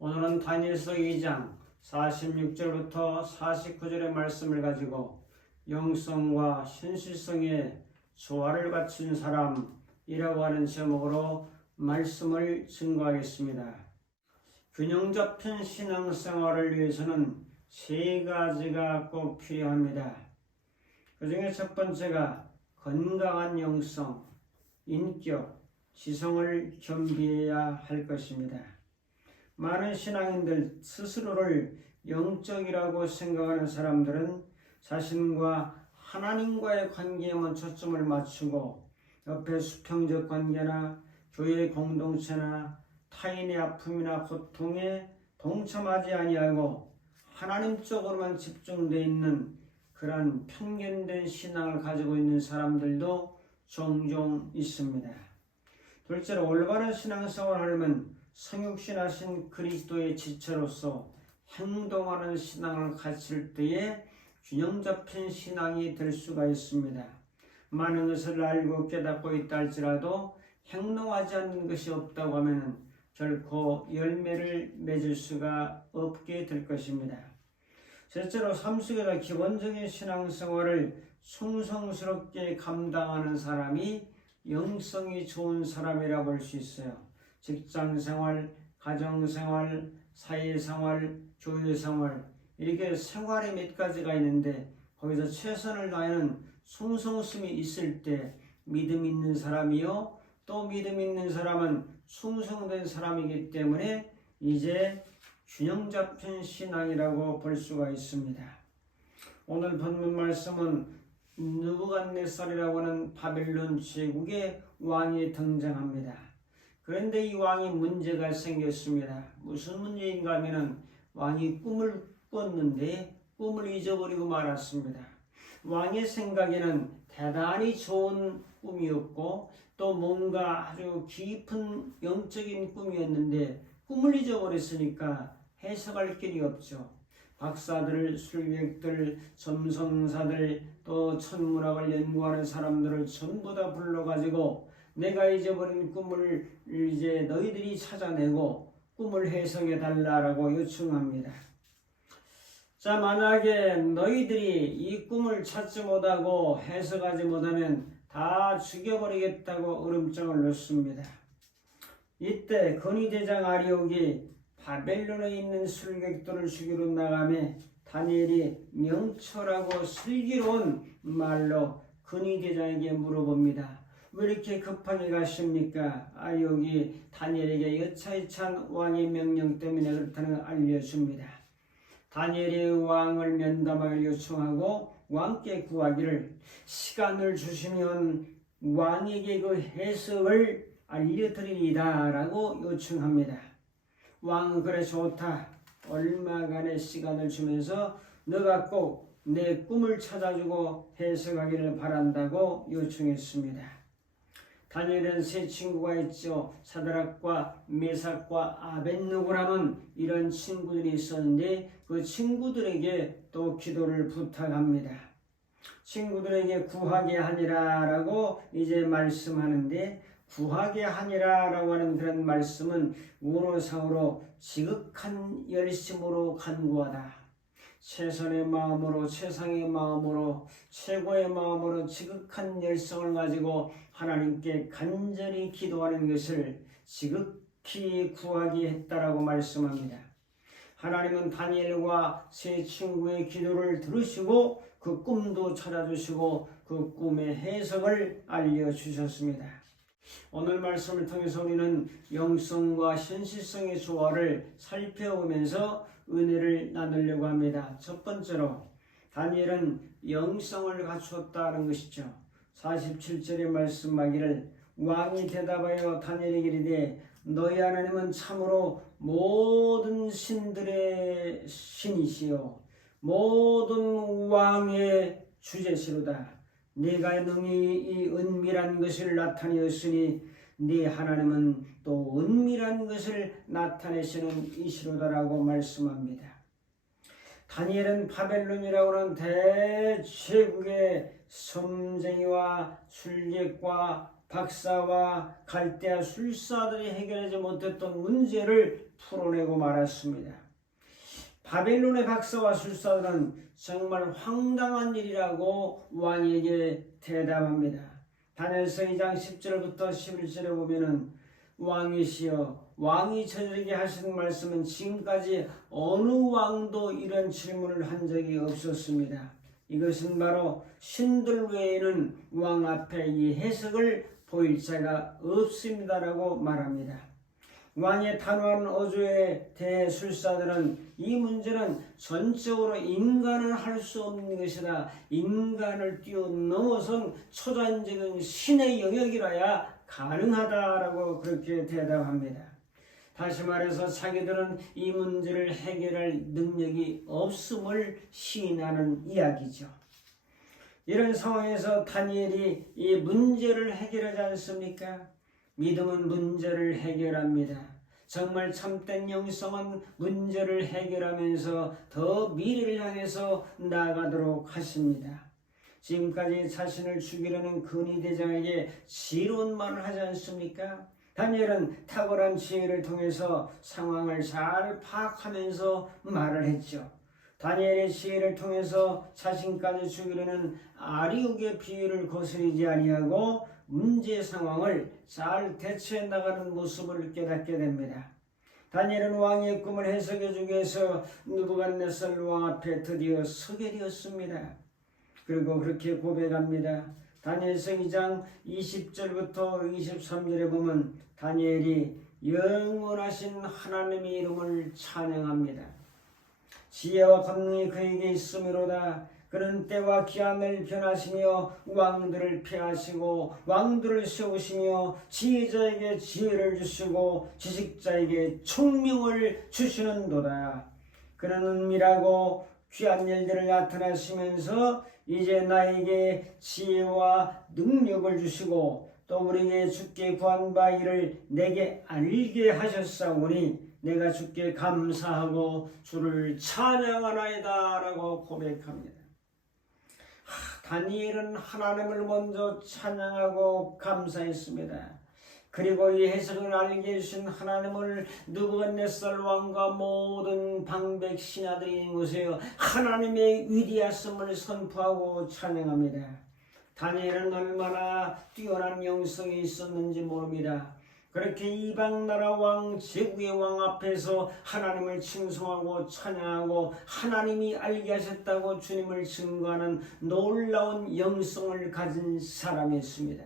오늘은 다니엘서 2장 46절부터 49절의 말씀을 가지고 영성과 현실성의 조화를 갖춘 사람이라고 하는 제목으로 말씀을 증거하겠습니다. 균형 잡힌 신앙생활을 위해서는 세 가지가 꼭 필요합니다. 그 중에 첫 번째가 건강한 영성, 인격, 지성을 겸비해야 할 것입니다. 많은 신앙인들 스스로를 영적이라고 생각하는 사람들은 자신과 하나님과의 관계에만 초점을 맞추고 옆에 수평적 관계나 교회 공동체나 타인의 아픔이나 고통에 동참하지 아니하고 하나님 쪽으로만 집중되어 있는 그러한 편견된 신앙을 가지고 있는 사람들도 종종 있습니다. 둘째로 올바른 신앙생활을 하려면 성육신하신 그리스도의 지체로서 행동하는 신앙을 가질 때에 균형 잡힌 신앙이 될 수가 있습니다. 많은 것을 알고 깨닫고 있다 할지라도 행동하지 않는 것이 없다고 하면 결코 열매를 맺을 수가 없게 될 것입니다. 셋째로 삶 속에서 기본적인 신앙생활을 충성스럽게 감당하는 사람이 영성이 좋은 사람이라고 볼 수 있어요. 직장생활, 가정생활, 사회생활, 교회생활 이렇게 생활의 몇 가지가 있는데 거기서 최선을 다하는 충성심이 있을 때 믿음 있는 사람이요 또 믿음 있는 사람은 충성된 사람이기 때문에 이제 균형 잡힌 신앙이라고 볼 수가 있습니다. 오늘 본문 말씀은 느부갓네살이라고 하는 바벨론 제국의 왕이 등장합니다. 그런데 이 왕이 문제가 생겼습니다. 무슨 문제인가 하면 왕이 꿈을 꿨는데 꿈을 잊어버리고 말았습니다. 왕의 생각에는 대단히 좋은 꿈이었고 또 뭔가 아주 깊은 영적인 꿈이었는데 꿈을 잊어버렸으니까 해석할 길이 없죠. 박사들, 술객들, 점성사들 또 천문학을 연구하는 사람들을 전부 다 불러가지고 내가 잊어버린 꿈을 이제 너희들이 찾아내고 꿈을 해석해 달라고 요청합니다. 자, 만약에 너희들이 이 꿈을 찾지 못하고 해석하지 못하면 다 죽여버리겠다고 으름장을 놓습니다. 이때 건의대장 아리옥이 바벨론에 있는 술객들을 죽이러 나가며 다니엘이 명철하고 슬기로운 말로 건의대장에게 물어봅니다. 왜 이렇게 급하게 가십니까? 아리옥이 다니엘에게 여차이찬 왕의 명령 때문에 그렇다는 걸 알려줍니다. 다니엘이 왕을 면담하기를 요청하고 왕께 구하기를 시간을 주시면 왕에게 그 해석을 알려드리리다 라고 요청합니다. 왕은 그래 좋다. 얼마간의 시간을 주면서 너가 꼭 내 꿈을 찾아주고 해석하기를 바란다고 요청했습니다. 다니엘은 세 친구가 있죠. 사드락과 메삭과 아벳느고라는 이런 친구들이 있었는데 그 친구들에게 또 기도를 부탁합니다. 친구들에게 구하게 하니라 라고 이제 말씀하는데 구하게 하니라 라고 하는 그런 말씀은 원어상으로 지극한 열심으로 간구하다. 최선의 마음으로 최상의 마음으로 최고의 마음으로 지극한 열성을 가지고 하나님께 간절히 기도하는 것을 지극히 구하게 했다라고 말씀합니다. 하나님은 다니엘과 세 친구의 기도를 들으시고 그 꿈도 찾아주시고 그 꿈의 해석을 알려주셨습니다. 오늘 말씀을 통해서 우리는 영성과 현실성의 조화를 살펴보면서 은혜를 나누려고 합니다. 첫 번째로 다니엘은 영성을 갖추었다는 것이죠. 47절에 말씀하기를 왕이 대답하여 다니엘에게 이르되 너희 하나님은 참으로 모든 신들의 신이시요 모든 왕의 주제시로다. 네가 능히 이 은밀한 것을 나타내었으니 네 하나님은 또 은밀한 것을 나타내시는 이시로다라고 말씀합니다. 다니엘은 바벨론이라고 하는 대제국의 점쟁이와 술객과 박사와 갈대아 술사들이 해결하지 못했던 문제를 풀어내고 말았습니다. 바벨론의 박사와 술사들은 정말 황당한 일이라고 왕에게 대답합니다. 다니엘서 2장 10절부터 11절에 보면은 왕이시여 왕이 저들에게 하시는 말씀은 지금까지 어느 왕도 이런 질문을 한 적이 없었습니다. 이것은 바로 신들 외에는 왕 앞에 이 해석을 보일 자가 없습니다라고 말합니다. 왕의 단호한 어조에 대해 술사들은 이 문제는 전적으로 인간은 할 수 없는 것이다. 인간을 뛰어넘어선 초자연적인 신의 영역이라야 가능하다라고 그렇게 대답합니다. 다시 말해서 자기들은 이 문제를 해결할 능력이 없음을 시인하는 이야기죠. 이런 상황에서 다니엘이 이 문제를 해결하지 않습니까? 믿음은 문제를 해결합니다. 정말 참된 영성은 문제를 해결하면서 더 미래를 향해서 나아가도록 하십니다. 지금까지 자신을 죽이려는 근위대장에게 지혜로운 말을 하지 않습니까? 다니엘은 탁월한 지혜를 통해서 상황을 잘 파악하면서 말을 했죠. 다니엘의 지혜를 통해서 자신까지 죽이려는 아리욱의 비유를 거스르지 아니하고 문제 상황을 잘 대처해 나가는 모습을 깨닫게 됩니다. 다니엘은 왕의 꿈을 해석해 주기 위해서 느부갓네살 왕 앞에 드디어 서게 되었습니다. 그리고 그렇게 고백합니다. 다니엘서 2장 20절부터 23절에 보면 다니엘이 영원하신 하나님의 이름을 찬양합니다. 지혜와 권능이 그에게 있음이로다. 그는 때와 기한을 변하시며 왕들을 폐하시고 왕들을 세우시며 지혜자에게 지혜를 주시고 지식자에게 총명을 주시는도다. 그는 은밀하고 귀한 일들을 나타내시면서 이제 나에게 지혜와 능력을 주시고 또 우리에게 주께 구한 바 이를 내게 알게 하셨사오니 내가 주께 감사하고 주를 찬양하나이다 라고 고백합니다. 다니엘은 하나님을 먼저 찬양하고 감사했습니다. 그리고 이 해석을 알게 해주신 하나님을 느부갓네살 왕과 모든 방백 신하들이 있는 곳에 하나님의 위대하심을 선포하고 찬양합니다. 다니엘은 얼마나 뛰어난 영성이 있었는지 모릅니다. 그렇게 이방 나라 왕 제국의 왕 앞에서 하나님을 칭송하고 찬양하고 하나님이 알게 하셨다고 주님을 증거하는 놀라운 영성을 가진 사람이었습니다.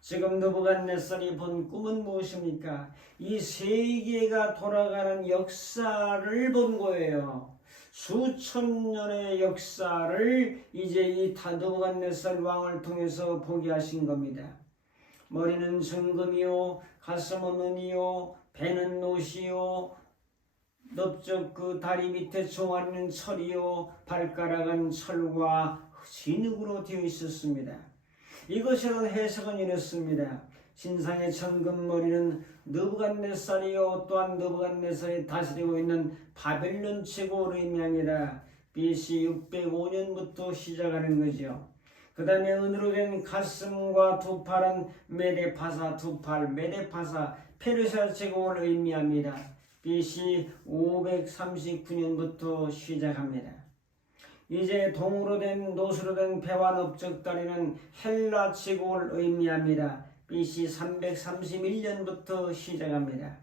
지금 느부갓네살이 본 꿈은 무엇입니까? 이 세계가 돌아가는 역사를 본 거예요. 수천 년의 역사를 이제 이 느부갓네살 왕을 통해서 보게 하신 겁니다. 머리는 정금이요, 가슴은 은이요, 배는 노시요, 넓적 그 다리 밑에 종아리는 철이요, 발가락은 철과 진흙으로 되어 있었습니다. 이것에 대한 해석은 이렇습니다. 신상의 정금머리는 느부갓네살이요, 또한 느부갓네살이 다스리고 있는 바벨론 제국을 의미합니다. BC 605년부터 시작하는 거죠. 그 다음에 은으로 된 가슴과 두 팔은 메데파사, 두 팔, 메데파사, 페르시아 제국을 의미합니다. BC 539년부터 시작합니다. 이제 동으로 된 노수로 된 배와 넓적다리는 헬라 제국을 의미합니다. BC 331년부터 시작합니다.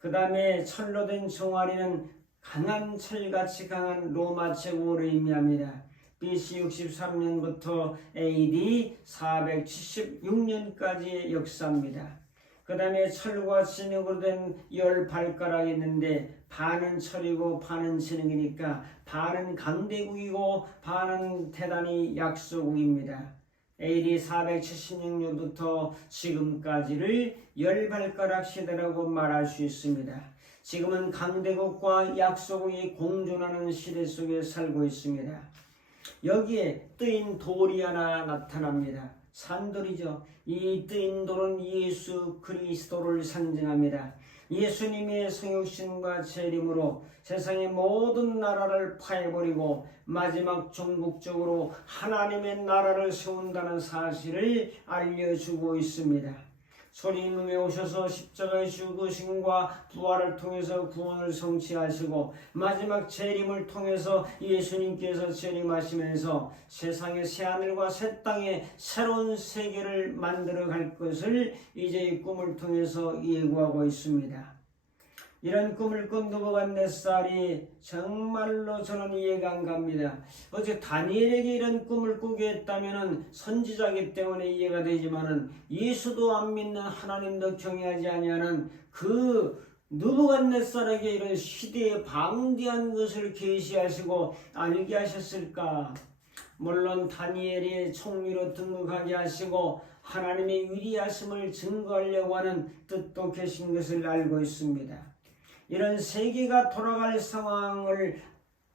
그 다음에 철로 된 종아리는 강한 철같이 강한 로마 제국을 의미합니다. BC 63년부터 AD 476년까지의 역사입니다. 그 다음에 철과 진흙으로 된 10발가락이 있는데 반은 철이고 반은 진흙이니까 반은 강대국이고 반은 대단히 약소국입니다. AD 476년부터 지금까지를 10발가락 시대라고 말할 수 있습니다. 지금은 강대국과 약소국이 공존하는 시대 속에 살고 있습니다. 여기에 뜨인 돌이 하나 나타납니다. 산돌이죠. 이 뜨인 돌은 예수 그리스도를 상징합니다. 예수님의 성육신과 재림으로 세상의 모든 나라를 파해버리고 마지막 종국적으로 하나님의 나라를 세운다는 사실을 알려주고 있습니다. 소리임에 오셔서 십자가의 죽으심과 부활을 통해서 구원을 성취하시고 마지막 재림을 통해서 예수님께서 재림하시면서 세상의 새하늘과 새 땅에 새로운 세계를 만들어 갈 것을 이제 이 꿈을 통해서 예고하고 있습니다. 이런 꿈을 꾼 느부갓네살이 정말로 저는 이해가 안 갑니다. 어제 다니엘에게 이런 꿈을 꾸게 했다면 선지자이기 때문에 이해가 되지만은 예수도 안 믿는 하나님도 경외하지 아니하는 그 느부갓네살에게 이런 시대의 방대한 것을 계시하시고 알게 하셨을까? 물론 다니엘이 총리로 등극하게 하시고 하나님의 위대하심을 증거하려고 하는 뜻도 계신 것을 알고 있습니다. 이런 세계가 돌아갈 상황을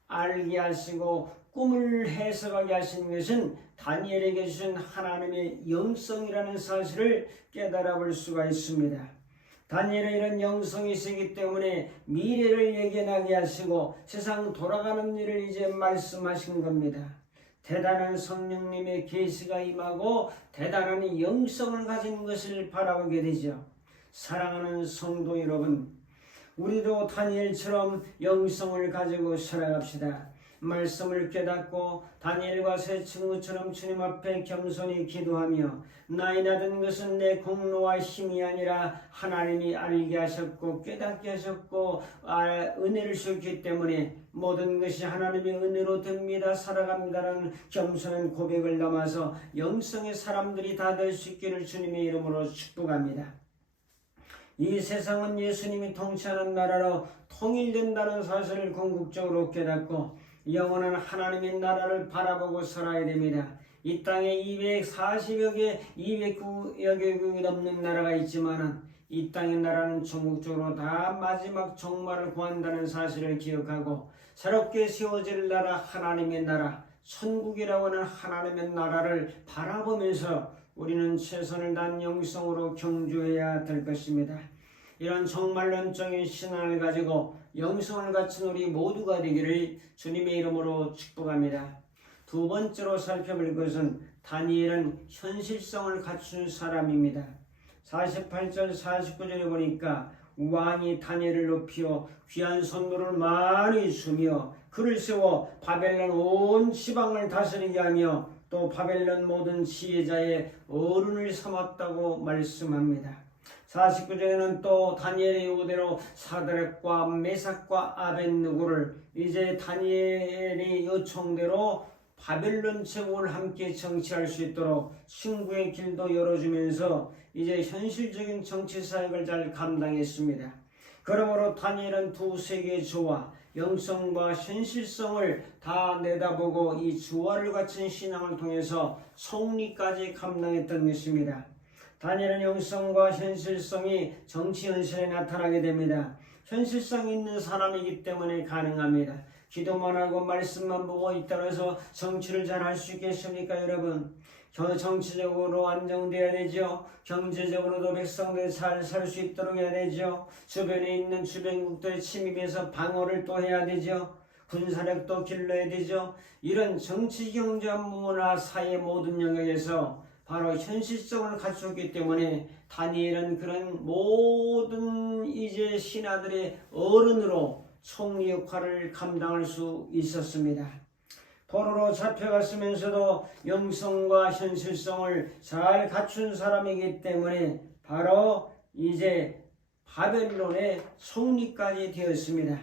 알게 하시고 꿈을 해석하게 하신 것은 다니엘에게 주신 하나님의 영성이라는 사실을 깨달아 볼 수가 있습니다. 다니엘은 이런 영성이 있기 때문에 미래를 예견하게 하시고 세상 돌아가는 일을 이제 말씀하신 겁니다. 대단한 성령님의 계시가 임하고 대단한 영성을 가진 것을 바라보게 되죠. 사랑하는 성도 여러분, 우리도 다니엘처럼 영성을 가지고 살아갑시다. 말씀을 깨닫고 다니엘과 새 친구처럼 주님 앞에 겸손히 기도하며 나이 낮은 것은 내 공로와 힘이 아니라 하나님이 알게 하셨고 깨닫게 하셨고 은혜를 주셨기 때문에 모든 것이 하나님의 은혜로 됩니다. 살아갑니다라는 겸손한 고백을 담아서 영성의 사람들이 다 될 수 있기를 주님의 이름으로 축복합니다. 이 세상은 예수님이 통치하는 나라로 통일된다는 사실을 궁극적으로 깨닫고 영원한 하나님의 나라를 바라보고 살아야 됩니다. 이 땅에 240여 개, 209여 개국이 넘는 나라가 있지만 이 땅의 나라는 전국적으로 다 마지막 종말을 구한다는 사실을 기억하고 새롭게 세워질 나라, 하나님의 나라, 천국이라고 하는 하나님의 나라를 바라보면서 우리는 최선을 다한 영성으로 경주해야 될 것입니다. 이런 정말론적인 신앙을 가지고 영성을 갖춘 우리 모두가 되기를 주님의 이름으로 축복합니다. 두 번째로 살펴볼 것은 다니엘은 현실성을 갖춘 사람입니다. 48절 49절에 보니까 왕이 다니엘을 높여 귀한 선물을 많이 주며 그를 세워 바벨론 온 지방을 다스리게 하며 또 바벨론 모든 지혜자의 어른을 삼았다고 말씀합니다. 49절에는 또 다니엘의 요구대로 사드락과 메삭과 아벳느고를 이제 다니엘의 요청대로 바벨론 제국을 함께 정치할 수 있도록 승부의 길도 열어주면서 이제 현실적인 정치 사역을 잘 감당했습니다. 그러므로 다니엘은 두 세계의 조화, 영성과 현실성을 다 내다보고 이 조화를 갖춘 신앙을 통해서 승리까지 감당했던 것입니다. 다니엘은 영성과 현실성이 정치 현실에 나타나게 됩니다. 현실성 있는 사람이기 때문에 가능합니다. 기도만 하고 말씀만 보고 있다고 정치를 잘 할 수 있겠습니까, 여러분? 정치적으로 안정돼야 되죠. 경제적으로도 백성들이 잘 살 수 있도록 해야 되죠. 주변에 있는 주변국들의 침입해서 방어를 또 해야 되죠. 군사력도 길러야 되죠. 이런 정치, 경제, 문화, 사회 모든 영역에서 바로 현실성을 갖췄기 때문에 다니엘은 그런 모든 이제 신하들의 어른으로 총리 역할을 감당할 수 있었습니다. 포로로 잡혀갔으면서도 영성과 현실성을 잘 갖춘 사람이기 때문에 바로 이제 바벨론의 총리까지 되었습니다.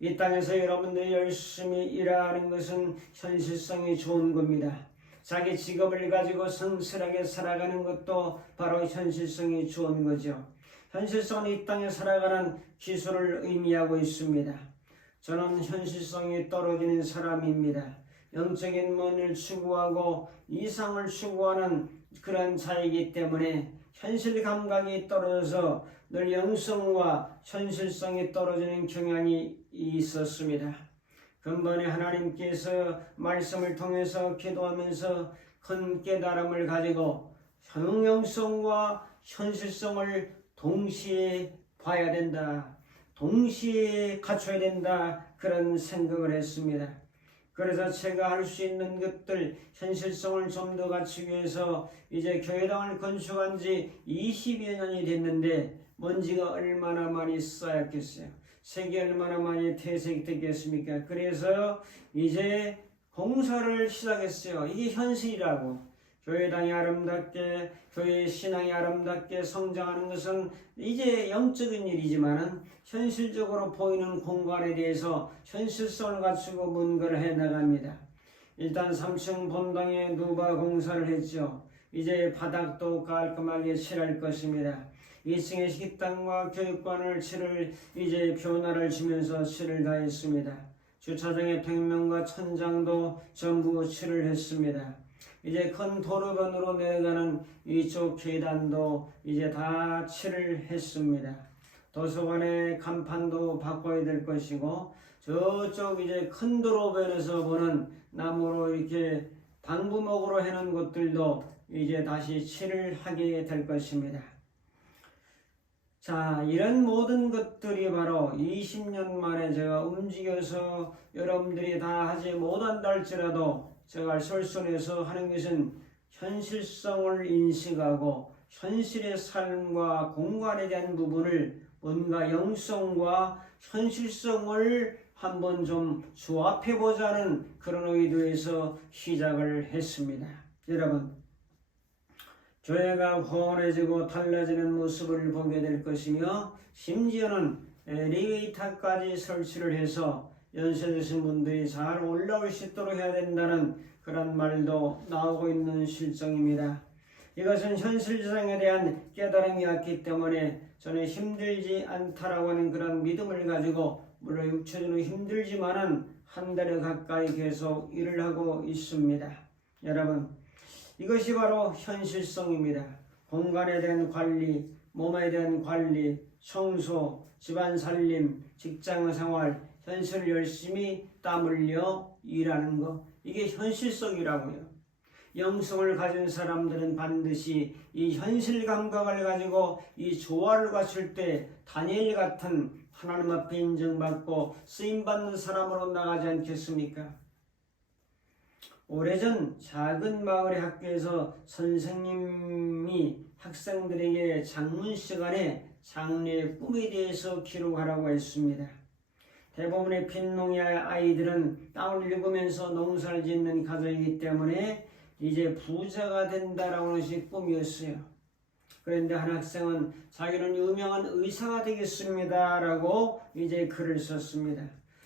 이 땅에서 여러분들이 열심히 일하는 것은 현실성이 좋은 겁니다. 자기 직업을 가지고 성실하게 살아가는 것도 바로 현실성이 좋은 거죠. 현실성은 이 땅에 살아가는 기술을 의미하고 있습니다. 저는 현실성이 떨어지는 사람입니다. 영적인 면을 추구하고 이상을 추구하는 그런 자이기 때문에 현실 감각이 떨어져서 늘 영성과 현실성이 떨어지는 경향이 있었습니다. 근본에 하나님께서 말씀을 통해서 기도하면서 큰 깨달음을 가지고 영성과 현실성을 동시에 봐야 된다. 동시에 갖춰야 된다. 그런 생각을 했습니다. 그래서 제가 할 수 있는 것들 현실성을 좀 더 갖추기 위해서 이제 교회당을 건축한 지 20여 년이 됐는데 먼지가 얼마나 많이 쌓였겠어요. 색이 얼마나 많이 퇴색됐겠습니까? 그래서 이제 공사를 시작했어요. 이게 현실이라고. 교회당이 아름답게, 교회의 신앙이 아름답게 성장하는 것은 이제 영적인 일이지만은 현실적으로 보이는 공간에 대해서 현실성을 갖추고 뭔가를 해나갑니다. 일단 3층 본당에 누바 공사를 했죠. 이제 바닥도 깔끔하게 칠할 것입니다. 2층의 식당과 교육관을 이제 변화를 주면서 칠을 다했습니다. 주차장의 벽면과 천장도 전부 칠을 했습니다. 이제 큰 도로변으로 내려가는 이쪽 계단도 이제 다 칠을 했습니다. 도서관의 간판도 바꿔야 될 것이고 저쪽 이제 큰 도로변에서 보는 나무로 이렇게 방부목으로 해놓은 곳들도 이제 다시 칠을 하게 될 것입니다. 자, 이런 모든 것들이 바로 20년 만에 제가 움직여서 여러분들이 다 하지 못한다 할지라도 제가 설선에서 하는 것은 현실성을 인식하고 현실의 삶과 공간에 대한 부분을 뭔가 영성과 현실성을 한번 좀 조합해보자는 그런 의도에서 시작을 했습니다. 여러분, 교회가 혼해지고 달라지는 모습을 보게 될 것이며 심지어는 엘리베이터까지 설치를 해서 연세 드신 분들이 잘 올라올 수 있도록 해야 된다는 그런 말도 나오고 있는 실정입니다. 이것은 현실상에 대한 깨달음이 왔기 때문에 저는 힘들지 않다라고 하는 그런 믿음을 가지고 물론 육체적으로 힘들지만은 한 달에 가까이 계속 일을 하고 있습니다. 여러분, 이것이 바로 현실성입니다. 공간에 대한 관리, 몸에 대한 관리, 청소, 집안 살림, 직장 생활, 현실을 열심히 땀 흘려 일하는 것, 이게 현실성이라고요. 영성을 가진 사람들은 반드시 이 현실 감각을 가지고 이 조화를 갖출 때 다니엘 같은 하나님 앞에 인정받고 쓰임받는 사람으로 나가지 않겠습니까? 오래전 작은 마을의 학교에서 선생님이 학생들에게 장문 시간에 장래의 꿈에 대해서 기록하라고 했습니다. 대부분의 빈농의 아이들은 땅을 읽으면서 농사를 짓는 가정이기 때문에 이제 부자가 된다라는 것이 꿈이었어요. 그런데 한 학생은 자기는 유명한 의사가 되겠습니다 라고 이제 글을 썼습니다.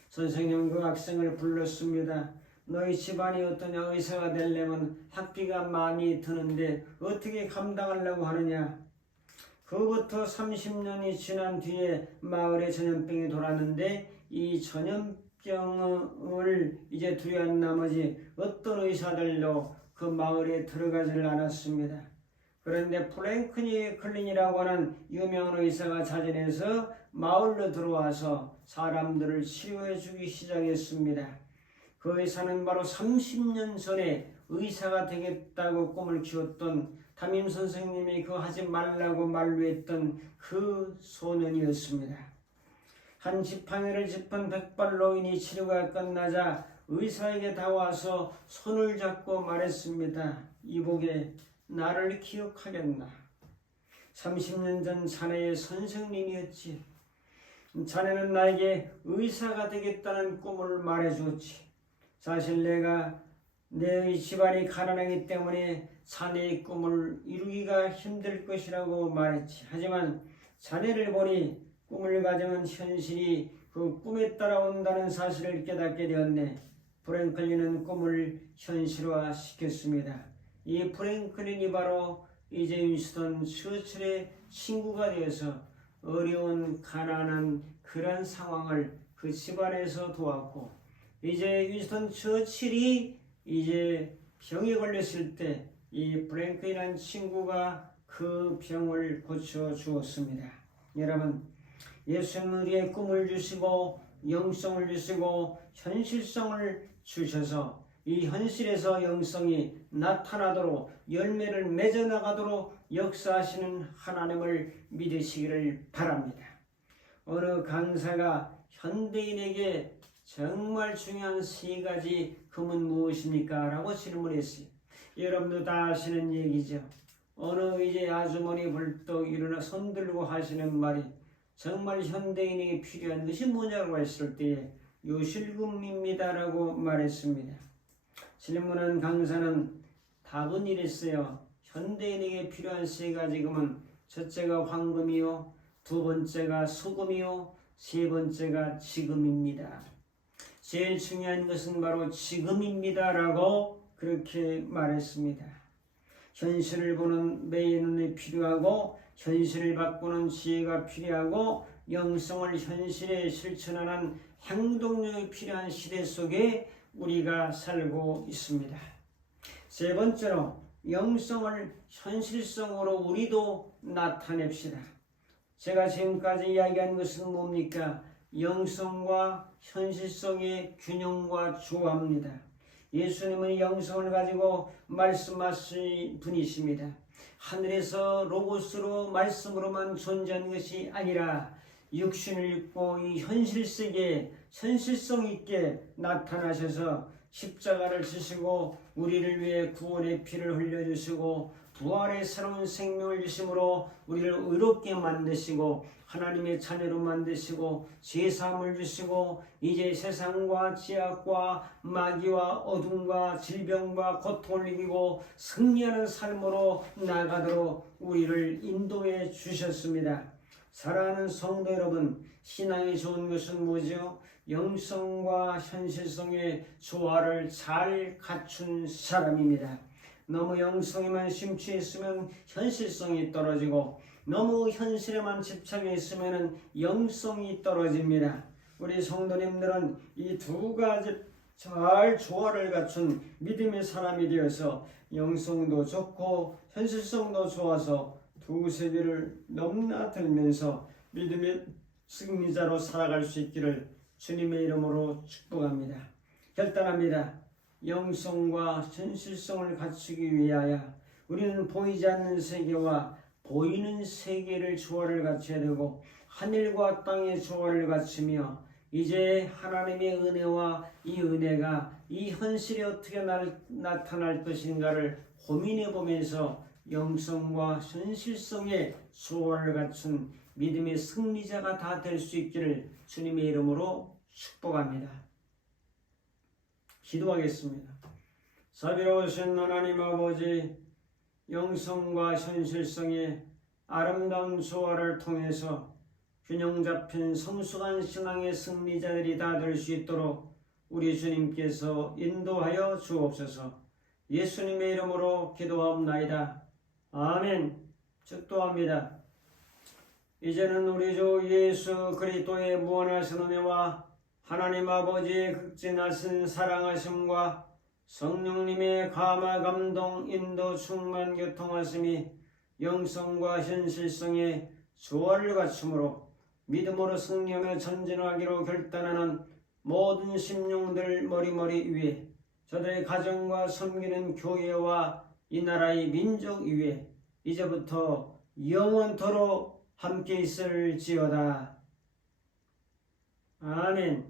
선생님은 그 학생을 불렀습니다. 너희 집안이 어떠냐? 의사가 되려면 학비가 많이 드는데 어떻게 감당하려고 하느냐? 그부터 30년이 지난 뒤에 마을에 전염병이 돌았는데 이 전염병을 이제 두려워한 나머지 어떤 의사들도 그 마을에 들어가지를 않았습니다. 그런데 프랭클린 클린이라고 하는 유명한 의사가 자진해서 마을로 들어와서 사람들을 치료해 주기 시작했습니다. 그 의사는 바로 30년 전에 의사가 되겠다고 꿈을 키웠던 담임 선생님이 그거 하지 말라고 만류했던 그 소년이었습니다. 한 지팡이를 짚은 백발노인이 치료가 끝나자 의사에게 다가와서 손을 잡고 말했습니다. 이보게, 나를 기억하겠나? 30년 전 자네의 선생님이었지. 자네는 나에게 의사가 되겠다는 꿈을 말해주었지. 사실 내가 내 집안이 가난하기 때문에 자네의 꿈을 이루기가 힘들 것이라고 말했지. 하지만 자네를 보니 꿈을 가정한 현실이 그 꿈에 따라온다는 사실을 깨닫게 되었네. 프랭클린은 꿈을 현실화시켰습니다. 이 프랭클린이 바로 이제 윈스턴 처칠의 친구가 되어서 어려운 가난한 그런 상황을 그 집안에서 도왔고, 이제 윈스턴 처칠이 이제 병에 걸렸을 때 이 프랭클린이라는 친구가 그 병을 고쳐 주었습니다. 여러분, 예수님은 우리의 꿈을 주시고 영성을 주시고 현실성을 주셔서 이 현실에서 영성이 나타나도록 열매를 맺어나가도록 역사하시는 하나님을 믿으시기를 바랍니다. 어느 강사가 현대인에게 정말 중요한 세 가지 금은 무엇입니까? 라고 질문했어요. 여러분도 다 아시는 얘기죠. 어느 이제 아주머니 벌떡 일어나 손들고 하시는 말이 정말 현대인에게 필요한 것이 뭐냐고 했을 때에 요실금입니다라고 말했습니다. 질문한 강사는 답은 이랬어요. 현대인에게 필요한 세 가지 금은 첫째가 황금이요, 두 번째가 소금이요, 세 번째가 지금입니다. 제일 중요한 것은 바로 지금입니다라고 그렇게 말했습니다. 현실을 보는 매의 눈이 필요하고 현실을 바꾸는 지혜가 필요하고 영성을 현실에 실천하는 행동력이 필요한 시대 속에 우리가 살고 있습니다. 세 번째로 영성을 현실성으로 우리도 나타냅시다. 제가 지금까지 이야기한 것은 뭡니까? 영성과 현실성의 균형과 조화입니다. 예수님은 영성을 가지고 말씀하신 분이십니다. 하늘에서 로고스로 말씀으로만 존재한 것이 아니라 육신을 입고 이 현실 세계에 현실성 있게 나타나셔서 십자가를 지시고 우리를 위해 구원의 피를 흘려주시고 부활의 새로운 생명을 주심으로 우리를 의롭게 만드시고 하나님의 자녀로 만드시고 죄사함을 주시고 이제 세상과 죄악과 마귀와 어둠과 질병과 고통을 이기고 승리하는 삶으로 나아가도록 우리를 인도해 주셨습니다. 사랑하는 성도 여러분, 신앙이 좋은 것은 뭐죠? 영성과 현실성의 조화를 잘 갖춘 사람입니다. 너무 영성에만 심취했으면 현실성이 떨어지고 너무 현실에만 집착해 있으면 영성이 떨어집니다. 우리 성도님들은 이 두 가지 잘 조화를 갖춘 믿음의 사람이 되어서 영성도 좋고 현실성도 좋아서 두 세계를 넘나들면서 믿음의 승리자로 살아갈 수 있기를 주님의 이름으로 축복합니다. 결단합니다. 영성과 현실성을 갖추기 위하여 우리는 보이지 않는 세계와 보이는 세계를 조화를 갖춰야 되고 하늘과 땅의 조화를 갖추며 이제 하나님의 은혜와 이 은혜가 이 현실에 어떻게 나타날 것인가를 고민해 보면서 영성과 현실성의 조화를 갖춘 믿음의 승리자가 다 될 수 있기를 주님의 이름으로 축복합니다. 기도하겠습니다. 자비로우신 하나님 아버지, 영성과 현실성의 아름다운 조화를 통해서 균형 잡힌 성숙한 신앙의 승리자들이 다 될 수 있도록 우리 주님께서 인도하여 주옵소서. 예수님의 이름으로 기도하옵나이다. 아멘. 축도합니다. 이제는 우리 주 예수 그리스도의 무한하신 은혜와 하나님 아버지의 극진하신 사랑하심과 성령님의 감화 감동 인도 충만 교통하심이 영성과 현실성의 조화를 갖춤으로 믿음으로 승리하며 전진하기로 결단하는 모든 심령들 머리머리 위에 저들의 가정과 섬기는 교회와 이 나라의 민족 위에 이제부터 영원토록 함께 있을지어다. 아멘.